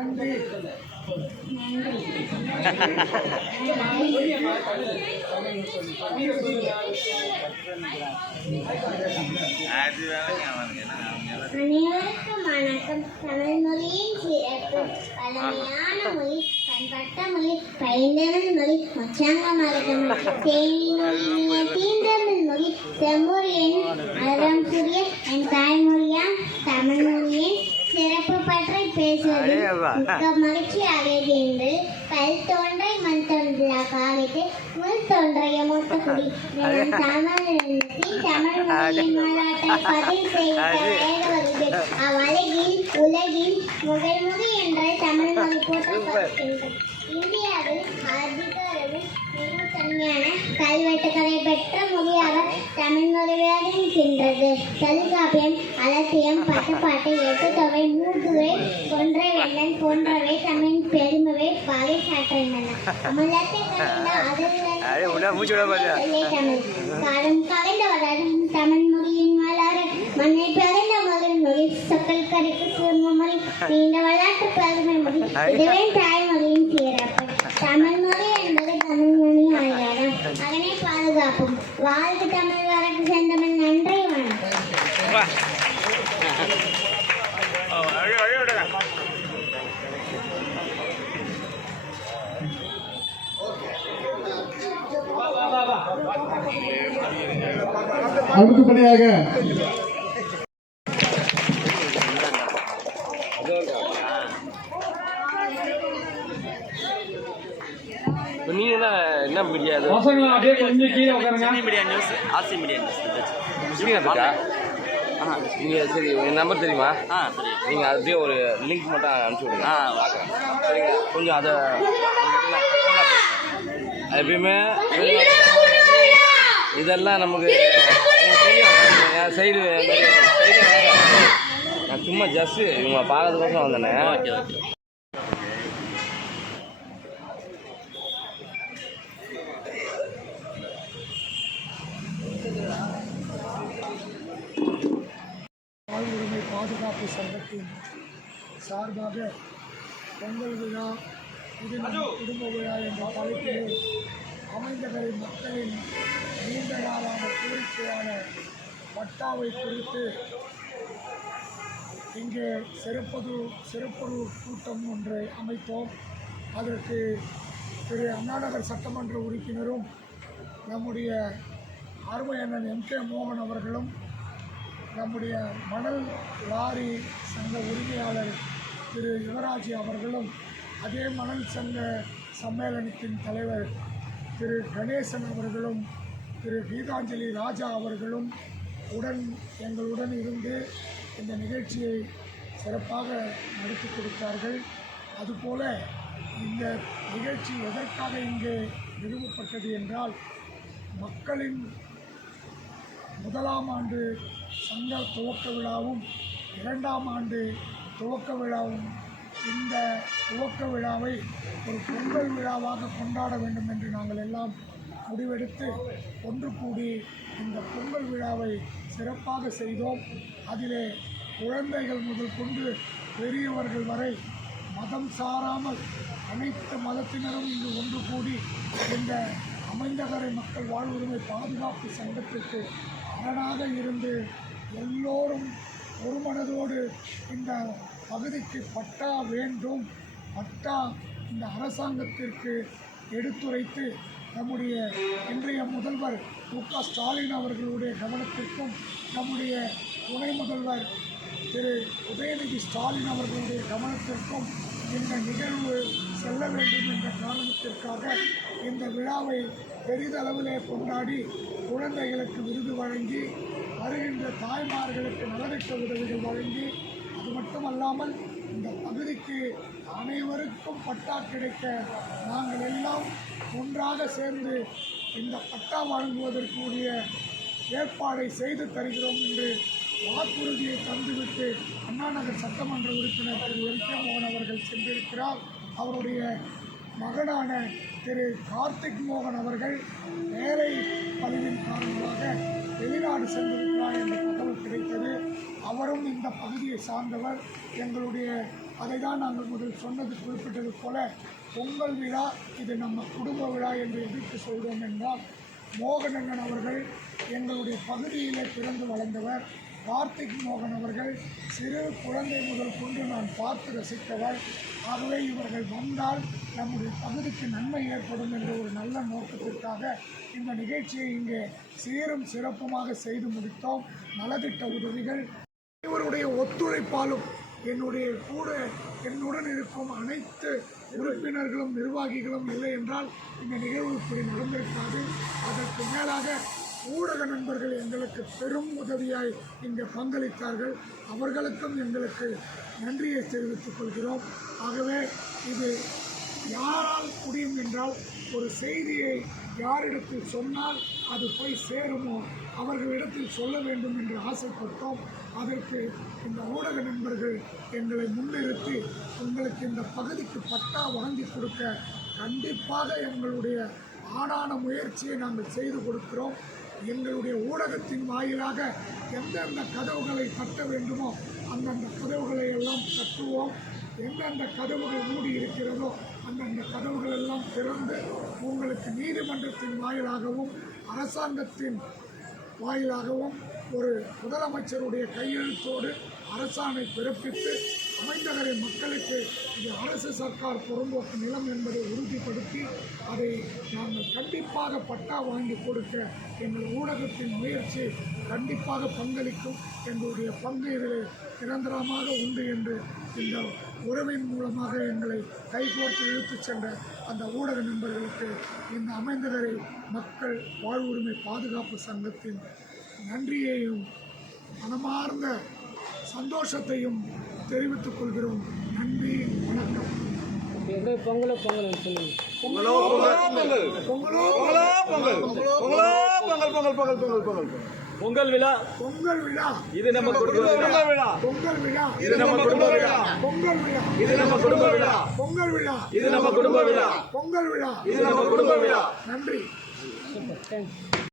நன்றி. அனைவருக்கும் வணக்கம். தமிழ் மொழியின் சிறப்பு பழமையான மொழி, பண்பட்ட மொழி, பைந்தமிழ் மொழி, மொச்சாங்க மரதமிழ், தேனினுடைய தீந்தமிழ் மொழி, செம்மொழியின் அறம் புரிய என் தாய்மொழியாம் தமிழ் மொழியின் சிறப்பு பற்றி பேசுவது மிக்க மகிழ்ச்சி அடைகின்று. கல் தோன்றை மண் தோன்றா காவிட்டு முள் தோன்றைய மூத்தக்குடி தமிழ் மொழியின் வரலாற்றை பதிவு செய்ய அவ்வழகில் உலகில் முகழ்முகி என்ற தமிழ் மொழி போற்றப்படுகின்றது. இந்தியாவில் அதிக அளவில் மிக தொன்மையான கல்வெட்டுக்களை பெற்ற மொழியாக தமிழ் மொழி விளங்குகின்றது. தொல்காப்பியம், அலட்சியம், பட்டுப்பாட்டு, எட்டுத்தொகை, மூதுரை, கொன்றை வேந்தன் போன்றவை தமிழின் பெருமையை பாவை சாற்றுகின்றன. அமலத்தை காலம் கலைந்த வரலாறு தமிழ் மொழியின் வரலாறு மண்ணை பிறந்த முதல் மொழி சொற்கள் கரைக்கு சிறந்த மொழி நீண்ட வரலாற்று பெருமை மொழி இதுவே தாய்மொழியின் சிறப்பு. தமிழ் மொழி என்பது தமிழ் மொழியின் அடையாளம். அதனை பாதுகாப்போம். வாழ்த்து தமிழ் வரலாற்று செந்தமிழ். நன்றி, வணக்கம். அடுத்தபடியாக இப்போ நீங்கள் என்ன மீடியா இது பசங்க அப்படியே கொஞ்சம் கீழே உட்காருங்க. Chennai media news, RC media news. Speaker இருக்கா? நீங்கள் சரி என் நம்பர் தெரியுமா? சரி. நீங்கள் அப்படியே ஒரு லிங்க் மட்டும் அனுப்பிச்சி விடுங்க. பார்க்குறேன். சரிங்களா? கொஞ்சம் அதை எப்பயுமே இதெல்லாம் நமக்கு தெரியும். என் சைடு நான் சும்மா ஜஸ்ட்டு இவங்க பார்க்கறதுக்கோசரம் வந்தேனே. Okay okay. வாழ்வுரிமை பாதுகாப்பு சங்கத்தின் சார்பாக பொங்கல் விழா இது நம் குடும்ப விழா என்ற தலைப்பிலே அமைந்தகரை மக்களின் நீண்ட நாளான கோரிக்கையான பட்டாவை குறித்து இங்கே சிறப்பு கூட்டம் ஒன்றை அமைத்தோம். அதற்கு திரு அண்ணாநகர் சட்டமன்ற உறுப்பினரும் நம்முடைய அருமை அண்ணன் எம்.கே. மோகன் அவர்களும் நம்முடைய மணல் லாரி சங்க உரிமையாளர் திரு யுவராஜ் அவர்களும் அதே மணல் சங்க சம்மேளனத்தின் தலைவர் திரு கணேசன் அவர்களும் திரு கீதாஞ்சலி ராஜா அவர்களும் எங்களுடன் இருந்து இந்த நிகழ்ச்சியை சிறப்பாக நடத்தி கொடுத்தார்கள். அதுபோல இந்த நிகழ்ச்சி எதற்காக இங்கே நிறுவப்பட்டது என்றால், மக்களின் முதலாம் ஆண்டு சங்க துவக்க விழாவும் 2ஆம் ஆண்டு துவக்க விழாவும் இந்த துவக்க விழாவை ஒரு பொங்கல் விழாவாக கொண்டாட வேண்டும் என்று நாங்கள் எல்லாம் முடிவெடுத்து ஒன்று கூடி இந்த பொங்கல் விழாவை சிறப்பாக செய்தோம். அதிலே குழந்தைகள் முதல் கொண்டு பெரியவர்கள் வரை மதம் சாராமல் அனைத்து மதத்தினரும் இங்கு ஒன்று கூடி இந்த அமைந்தகரை மக்கள் வாழ்வுரிமை பாதுகாப்பு சங்கத்திற்கு அரணாக இருந்து எல்லோரும் ஒரு மனதோடு இந்த பகுதிக்கு பட்டா வேண்டும், பட்டா இந்த அரசாங்கத்திற்கு எடுத்துரைத்து நம்முடைய இன்றைய முதல்வர் மு.க. ஸ்டாலின் அவர்களுடைய கவனத்திற்கும் நம்முடைய துணை முதல்வர் திரு உதயநிதி ஸ்டாலின் அவர்களுடைய கவனத்திற்கும் இந்த நிகழ்வு செல்ல வேண்டும் என்ற காரணத்திற்காக இந்த விழாவை பெரிதளவிலே கொண்டாடி குழந்தைகளுக்கு விருது வழங்கி வருகின்ற தாய்மார்களுக்கு நலத்திட்ட உதவிகள் வழங்கி, அது மட்டுமல்லாமல் இந்த பகுதிக்கு அனைவருக்கும் பட்டா கிடைக்க நாங்கள் எல்லாம் ஒன்றாக சேர்ந்து இந்த பட்டா வழங்குவதற்குரிய ஏற்பாடை செய்து தருகிறோம் என்று வாக்குறுதியை தந்துவிட்டு அண்ணாநகர் சட்டமன்ற உறுப்பினர் திரு எம்.கே. மோகன் அவர்கள் சென்றிருக்கிறார். அவருடைய மகனான திரு கார்த்திக் மோகன் அவர்கள் வேலை பணிவின் காரணமாக வெளிநாடு சென்றிருக்கிறார் என்ற தகவல் கிடைத்தது. அவரும் இந்த பகுதியை சார்ந்தவர். எங்களுடைய அதை தான் நாங்கள் முதல் சொன்னது குறிப்பிட்டது போல பொங்கல் விழா இது நம்ம குடும்ப விழா என்று எதிர்த்து சொல்கிறோம் என்றால், மோகனண்ணன் அவர்கள் எங்களுடைய பகுதியிலே பிறந்து வளர்ந்தவர். கார்த்திக் மோகன் அவர்கள் சிறு குழந்தை முதல் கொண்டு நான் பார்த்து ரசித்தவர். ஆகவே இவர்கள் வந்தால் நம்முடைய பகுதிக்கு நன்மை ஏற்படும் என்ற ஒரு நல்ல நோக்கத்திற்காக இந்த நிகழ்ச்சியை இங்கே சீரும் சிறப்புமாக செய்து முடித்தோம். நலத்திட்ட உதவிகள் இவருடைய ஒத்துழைப்பாலும் என்னுடன் இருக்கும் அனைத்து உறுப்பினர்களும் நிர்வாகிகளும் இல்லை என்றால் இந்த நிகழ்வு இப்படி நடந்திருக்காது. அதற்கு மேலாக ஊடக நண்பர்கள் எங்களுக்கு பெரும் உதவியாய் இங்கே பங்களித்தார்கள். அவர்களுக்கும் எங்களுக்கு நன்றியை தெரிவித்துக் கொள்கிறோம். ஆகவே இது யாரால் முடியும் என்றால், ஒரு செய்தியை யாரிடத்தில் சொன்னால் அது போய் சேருமோ அவர்களிடத்தில் சொல்ல வேண்டும் என்று ஆசைப்பட்டோம். அதற்கு இந்த ஊடக நண்பர்கள் எங்களை முன்னிறுத்தி உங்களுக்கு இந்த பகுதிக்கு பட்டா வாங்கி கொடுக்க கண்டிப்பாக எங்களுடைய ஆடான முயற்சியை நாங்கள் செய்து கொடுக்கிறோம். எங்களுடைய ஊடகத்தின் வாயிலாக எந்தெந்த கதவுகளை தட்ட வேண்டுமோ அந்தந்த கதவுகளை எல்லாம் தட்டுவோம். எந்தெந்த கதவுகள் மூடி இருக்கிறதோ அந்தந்த கதவுகள் எல்லாம் திறந்து உங்களுக்கு நீதிமன்றத்தின் வாயிலாகவும் அரசாங்கத்தின் வாயிலாகவும் ஒரு முதலமைச்சருடைய கையெழுத்தோடு அரசாணை பிறப்பித்து அமைந்தகரை மக்களுக்கு இது அரசு சர்க்கார் புறம்போக்கு நிலம் என்பதை உறுதிப்படுத்தி அதை நாங்கள் கண்டிப்பாக பட்டா வாங்கி கொடுக்க எங்கள் ஊடகத்தின் முயற்சி கண்டிப்பாக பங்களிக்கும். எங்களுடைய பங்கு இதில் நிரந்தரமாக உண்டு என்று இந்த உறவின் மூலமாக எங்களை கைகோர்த்து இழுத்துச் சென்ற அந்த ஊடக நண்பர்களுக்கு இந்த அமைந்தகரை மக்கள் வாழ்வுரிமை பாதுகாப்பு சங்கத்தின் நன்றியையும் மனமார்ந்த சந்தோஷத்தையும் தெரிவித்துக் கொள்கிறோம். நன்றி, வணக்கம். பொங்கலோ பொங்கலோ பொங்கலோ பொங்கல் விழா பொங்கல் விழா இது நம்ம குடும்ப விழா பொங்கல் விழா இது நம்ம குடும்ப விழா பொங்கல் விழா இது நம்ம குடும்ப விழா பொங்கல் விழா இது நம்ம குடும்ப விழா பொங்கல் விழா இது நம்ம குடும்ப விழா. நன்றி.